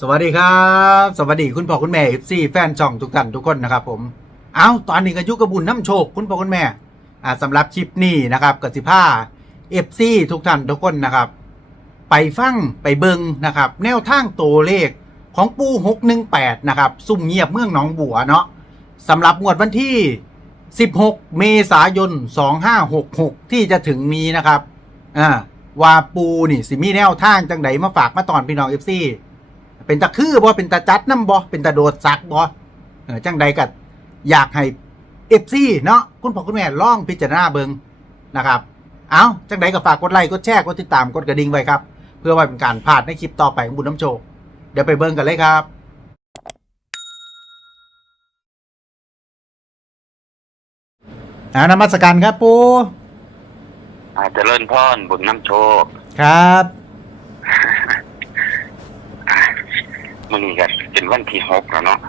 สวัสดีครับ สวัสดีคุณพ่อคุณแม่เอฟซีแฟนช่องทุกท่านทุกคนนะครับผมเอาตอนนี้ก็ยุกระบุญน้ำโชคคุณพ่อคุณแม่อ่าสำหรับคลิปนี้นะครับกสิผ้าเอฟซีทุกท่านทุกคนนะครับ ไปฟังไปเบิงนะครับ แนวทางตัวเลขของปูหกหนึ่งแปดนะครับซุ่มเงียบเมืองหนองบัวเนาะสำหรับงวดวันที่ 16 เมษายน 2566 ที่จะถึงนี้นะครับอ่าว่าปูนี่สิมีแนวทางจังไดมาฝากมาตอนพี่น้องเอฟซี เป็นตะคือบ่เป็นตาจัดน้ำบ่เป็นตาโดดซักบ่เออจังใดกัอยากให้เอฟซีเนาะคุณพ่อคุณแม่ลองพิจารณาเบิงนะครับ เอาจังใดก็ฝากกดไลค์กดแชร์กดติดตามกดกระดิ่งไว้ครับ เพื่อไว้เป็นการพลาดในคลิปต่อไปของบุญน้ำโชคเดี๋ยวไปเบิ่งกันเลยครับอ่านมัสการครับปูอาจจะเลิ่นพรบุญน้ำโชคครับ มื่อนี้ก็เป็นวันที่หกแล้วเนาะ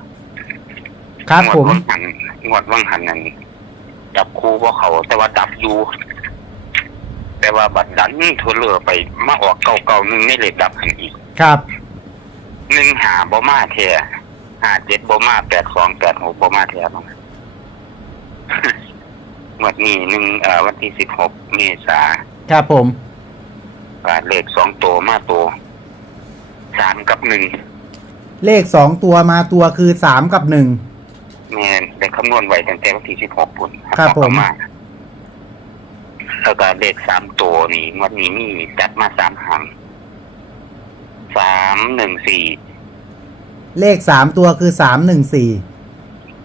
ครับงวผดมวังหันงวดวังหันนั่นดับครูพวกเขา แต่ว่าดับอยู่ แต่ว่าบัดดันทั่วเรือไปมาออกเก่าเก่าๆหนึ่งไม่เลยดับหันอีกครับ หนึ่งหาบ่มาแท้ห้าเจ็ดบ่มาแปดสองแปดหกบ่มาแท้บ้าง งวดนี้หนึ่งเอ่อวันที่สิบหกเมษา ครับผม อ่าเลขสองตัวมาตัวสามกับหนึ่ง เลขสองตัวมาตัวคือสามกับหนึ่ง แม่นได้คำนวณไว้ตั้งแต่วันที่สิบหกปุ่นครับผม เอาาแล้วก็เลขสามตัวนี่งวันนี้มีจัดมาสามหางสามหนึ่งสี่เลขสามตัวคือสามหนึ่งสี่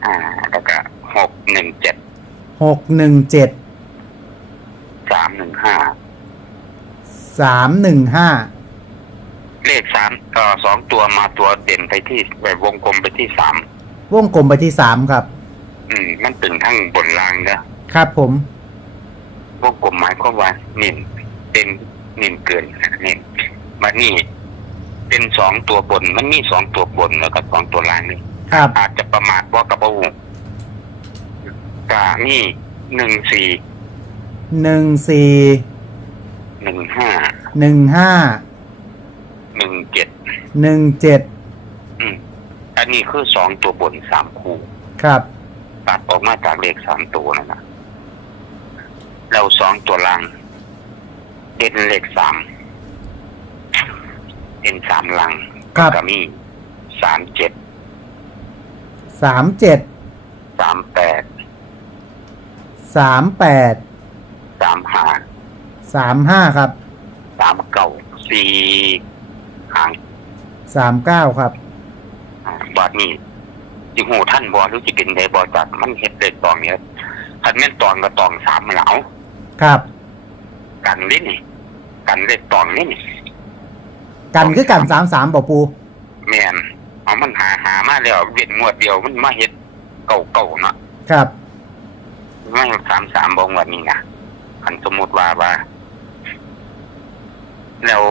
อ่า แล้วก็หกหนึ่งเจ็ดหกหนึ่งเจ็ดสามหนึ่งห้าสามหนึ่งห้าเลขสามเอ่อสองตัวมาตัวเด่นไปที่แบบวงกลมไปที่สามวงกลมไปที่สามครับ อืม มันเป็นทั้งบนล่างเด้อครับผม วงกลมหมายความว่าเน้นเป็นเน้นเกินเน้นมานี่ เป็นสองตัวบน มันมีสองตัวบนแล้วก็สองตัวล่างนี่ครับ อาจจะประมาทว่ากระเป๋ากานี่หนึ่งสี่หนึ่งสี่หนึ่งห้าหนึ่งห้าหนึ่งเจ็ด หนึ่งเจ็ดอืมอันนี้คือสองตัวบนสามคู่ครับตัดออกมาจากเลขสามตัวนั่นนะเราสองตัวล่าง เด่นเลขสามเด่นสามล่างครับก็มีสามเจ็ดสามเจ็ดสามแปดสามแปดสามห้าสามห้าครับสามเก้าสี่หาง สามเก้าครับ อ่าบาดนี้จิหูท่านบอหรือจิเป็นไดบอจัดมันเฮ็ดเด็กตองเนี้ยคันแม่นตองก็ตองสามเหลาครับ กันเล่นนี่กันเล็กตองนี่นี่กันคือกันสามสามบอกปู แม่นเอามันหาหามาแล้วเวียนงวดเดียวมันมาเฮ็ดเก่าเก่าๆเนาะครับ ไม่สามสามบองวันนี้นะคันสมมติว่าว่า แล้ว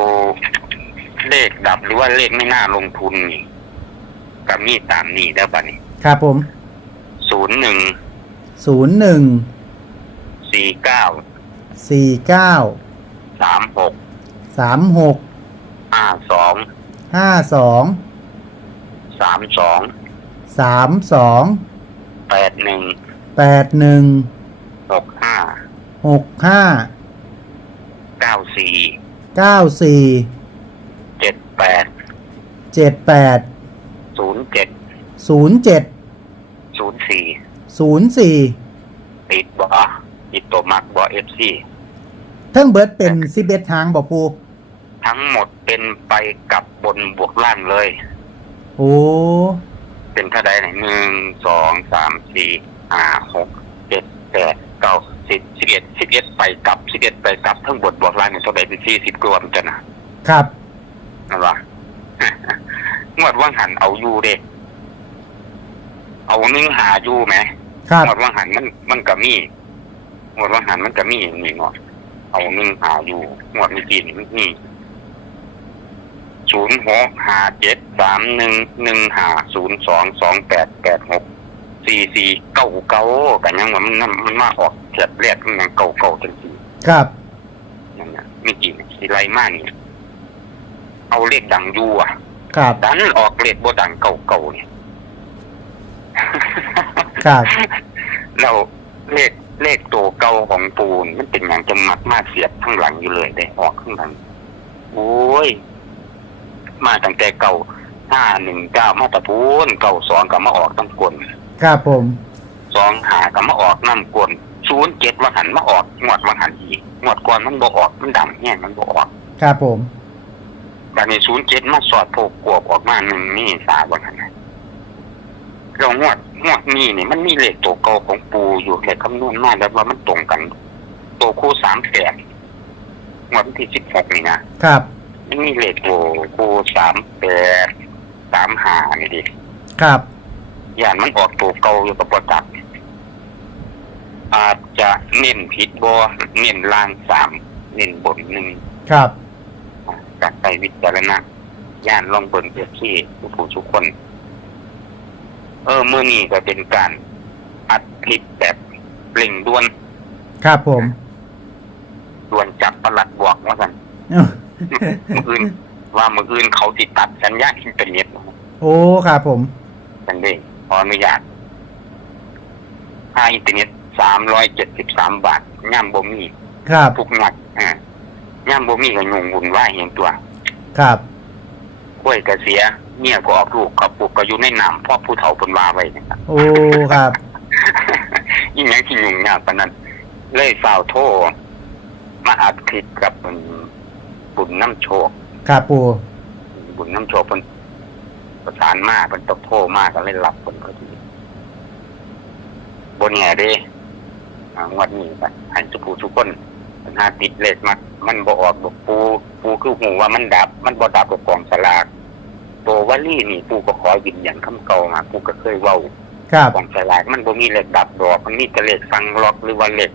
เลขดับหรือว่าเลขไม่น่าลงทุนนี่ก็มีตามนี้ได้อบัดนี้ครับผมศูนย์หนึ่งศูนย์หนึ่งสี่เก้าสี่เก้าสามหกสามหกห้าสองห้าสองสามสองสามสองแปดหนึ่งแปดหนึ่งหกห้าหกห้าเก้าสี่เก้าสี่เจ็ด แปดเจ็ดแปดศูนย์เจ็ดศูนย์เจ็ดศูนย์สี่ศูนย์สี่ติดบอติดตัวมักบอเอฟซีเทิงเบิร์ดเป็นสิบเอ็ดทางบอกปูทั้งหมดเป็นไปกับบนบวกล่างเลย โอ้เป็นเท่าใดไหนหนึ่งสองสามสี่ห้าหกเจ็ดแปดเก้าสิบสิบเอ็ดสิบเอ็ดไปกลับสิบเอ็ดไปกลับทั้งบนบวกล่างเนี่ยเท่าใดเป็นสี่สิบกว่ามันจะนะครับ นั่นวะงวดว่างหันเอาอยู่เด้เอานึ่งหาอยู่ไหมครับงวดว่างหันมันมันก็มีงวดว่างหันมันก็มีอย่างนี้เนาะเอานึ่งหาอยู่งวดเมื่อกี้นี่มันมีศูนย์หกห้าเจ็ดสามหนึ่งหนึ่งห้าศูนย์สองสองแปดแปดหกสี่สี่เก้าเก้ากันยังว่ามันมันมันมาออกเทียบแรกมันยังเก้าเก้าจังสี่ครับนั่นนะไม่กี่สิไรมากนี่ เอาเลขดังอยู่อะครับดันออกเลขโบดังเก่าๆเนี่ยครับเราเลขเลขตัวเก่าของปูนมันเป็นอย่างจะมัดมาเสียบข้างหลังอยู่เลยได้ออกข้างหลังโอ้ยมาตั้งแต่เก่าห้าหนึ่งเก้ามาตะพูนเก่าสองก็มาออกตั้งกลครับผมสองหาก็มาออกน้ำกลนศูนย์เจ็ดวังหันมาออกงวดวังหันอีกงวดก่อนมันบ่ออกมันดังแห้งมันบ่ออก ครับผม แต่ในศูนย์เจ็ดมาสอดโผกกวบออกมาหนึ่งนี่สาวังหันน่ะเรางวดงวดนี้นี่มันมีเลขตัวเก่าของปูอยู่แต่คำนวณมาแล้วว่ามันตรงกันตัวคู่สามแสนงวดวันที่สิบหกนี่นะครับมันมีเลขตัวคู่สามแปดสามหานี่ดิครับย่านมันออกตัวเก่าอยู่กับประจักษ์อาจจะเน้นผิดบอเน้นล่างสามเน้นบนหนึ่งครับ จากไปวิจารณะย่านลองเบิ่งเพื่อที่ผู้ผู้ทุกคน เออมื่อนี้ก็เป็นการอัดคลิปแบบเร่งด่วน ครับผมด่วนจับประหลัดบอกว่ากันมืออื่น ว่ามืออื่นเขาติดตัดสัญญาณอินเทอร์เน็ตโอ้ครับผมกันเด้ขออนุญาตค่าอินเทอร์เน็ตสามร้อยเจ็ดสิบสามบาทย่ำบ่มีครับทุกนัดอ่า ย่ำบ่มีก็ยุ่งวุ่นวายเห็นตัวครับ กล้วยก็เสียเมียก็ออกลูกกับปุกก็อยู่ในน้ำพ่อผู้เฒ่าเป็นว่าไว้นะครับ โอ้ครับ ยิ่งยังที่ยุ่งยากปานนั้น เลยสาวโทรมาอัดคลิปกับบุญบุญน้ำโชค ครับปูบุญน้ำโชคเป็นประสานมากเป็นตกโทรมากก็เลยหลับคนก็ทีบนแง่เด้อ่างวดนี้ก็ให้ทุกผู้ทุกคนปัญ หาติดเลขมันมันบ่ออกบ่ปูปูคือหูว่ามันดับ มันบ่ดับกับกองสลากตัววลีนี่ปูก็ขอยืนยันคำเก่ามาปูก็เคยเว้าครับกองสลากมันบ่มีเลขดับดอกมันมีแต่เลขฟังล็อกหรือว่าเลข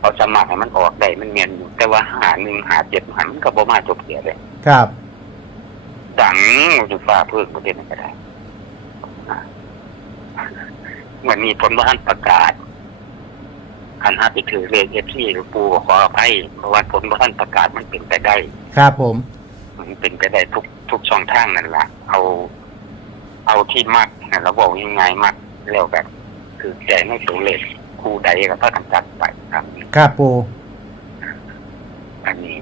เอาสมัครให้มันออกได้มันเนียนอยู่แต่ว่าหาหนึ่งหาเจ็ดหันมันก็บ่มาจบเสียเลยครับดังอยู่ฟ้าเพิ่งประเด็นก็ได้อ่าวันนี้ผลว่าท่านประกาศ คันห้าไปถือเลขเอฟซีหรือปูก็ขออภัยเพราะว่าผลว่าท่านประกาศมันเป็นไปได้ ครับผม มันเป็นไปได้ทุกทุกช่องทางนั่นแหละเอา เอาที่มักนะเราบอกยังไงมักแล้วแบบคือใจไม่ตัวเลขคู่ใดก็พากันจัดไปครับ ครับปูอันนี้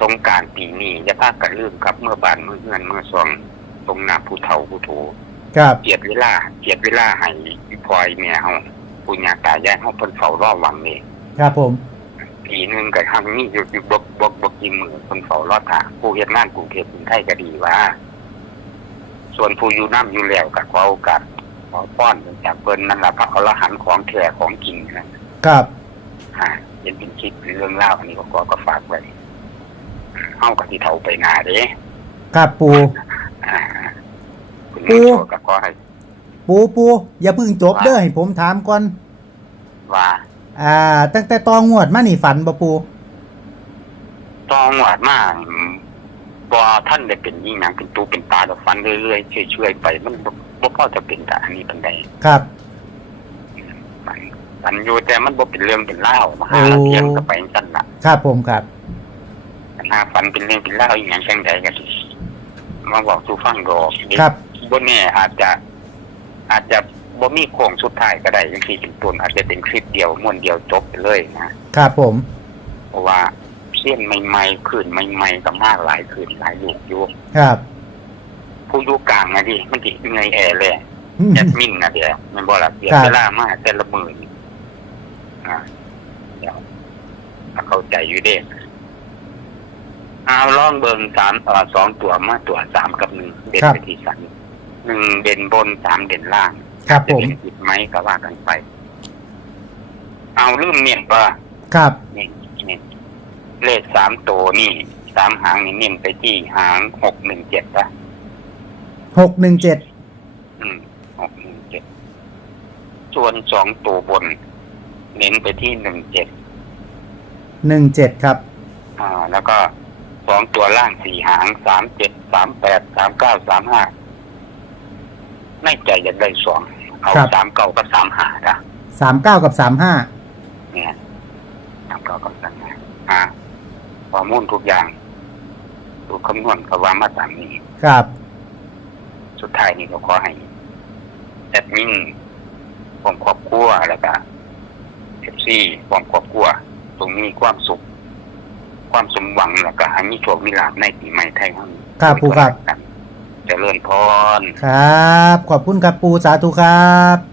ตรงกรารปีนี้จะพากันลืมครับ เมื่อบานเมื่อเงินเมื่อซองตรงหน้าผู้เฒ่าผู้โถครับเกียดเวลาเกียดเวลาให้พี่พลอยแม่เฮา ปุญญาตายายเฮาเพิ่นเฝ้ารอหวังนี่ครับผมปีหนึงก็ทำนี่อยู่อยู่บกบกบกกินมือเพิ่นเฝ้ารอถาผู้เฮ็ดงานกรุงเทพกรุงไทยก็ดีว่า ส่วนผู้อยู่น้ำอยู่แล้วก็ขอโอกาสขอป้อนจากเพิ่นนั่นล่ะพระอรหันต์ของแท้ของจริงนะครับอ่าเป็นเป็นคลิปเป็นเรื่องเล่าวอันนี้ก็ขอก็ฝากไว้เฮาก็สิเฒ่าไปหน้าเด้ครับปูอ่าคุณปู่ผู้ชมก็ขอให้ ปูปูอย่าเพึ่งจบเด้อให้ผมถามก่อน ว่า อ่า ตั้งแต่ตองงวดมานี่ฝันบ่ปูต้องหวาดมากบ่ท่านได้เป็นยิ่งหนังเป็นตูเป็นตาแต่ฟันเรื่อยๆเชื่อยๆไป มันบ่บ่พอจะเป็นแต่อันนี้ปันใดครับมันมันอยู่แต่มันบ่เป็นเรื่องเป็นเล่าวมาหาโอ้เทียมก็ไปจังซั่นล่ะครับผมครับหาฟันเป็นเรื่องเป็นเล่าวอีหยังจังใดก็สิมาบอกสู่ฟังดอกครับบ่แน่อาจจะ อาจจะบ่มีโค้งสุดท้ายก็ได้จังซี่เป็นต้นอาจจะเป็นคลิปเดียวม้วนเดียวจบไปเลยนะครับผม เพราะว่าเสี้ยนใหม่ๆขึ้นใหม่ๆก็มากหลายขึ้นหลายลูกอยู่ครับ ผู้อยู่กลางนะดิมันสิเหนื่อยแอเลยแอดมินนะเดี๋ยวแมันบ่ล่ะเสียครับเวลามากแต่ละมือนี่อ่าเดี๋ยวเข้าใจอยู่เด้เอาลองเบิ่งสามเอ่อสองตัวมาตัวสามกับหนึ่งเด่นไปที่สัน หนึ่งเด่นบนสามเด่นล่างครับจะผมเด่นผิดไหมก็ว่ากันไป เอาลืมเนียนป่ะครับนี่นี่เลขสามตัวนี่สามหางนี่เน้นไปที่หางหกหนึ่งเจ็ดป่ะหกหนึ่งเจ็ด อืมหกหนึ่งเจ็ดส่วนสองตัวบน เน้นไปที่หนึ่งเจ็ดหนึ่งเจ็ดครับ อ่า แล้วก็สองตัวล่างสี่หางสามเจ็ดสามแปดสามเก้าสามห้า ในใจอยากได้สองเอาครับ สามเก้ากับสามหาละสามเก้ากับสามห้าเนี่ยสามเก้ากับสามห้าอ่าข้อมูลทุกอย่างสูตรคำนวณเขาว่ามาตามนี้ ครับสุดท้ายนี่ก็ขอให้แอดมินความครอบครัวแล้วก็เอฟซีความครอบครัวตรงนี้ความสุข ความสมหวังแล้วก็ให้มีโชคมีลาภในปีใหม่ไทยทั้งครับปูครับ เจริญพร ครับ ขอบคุณครับปูสาธุครับ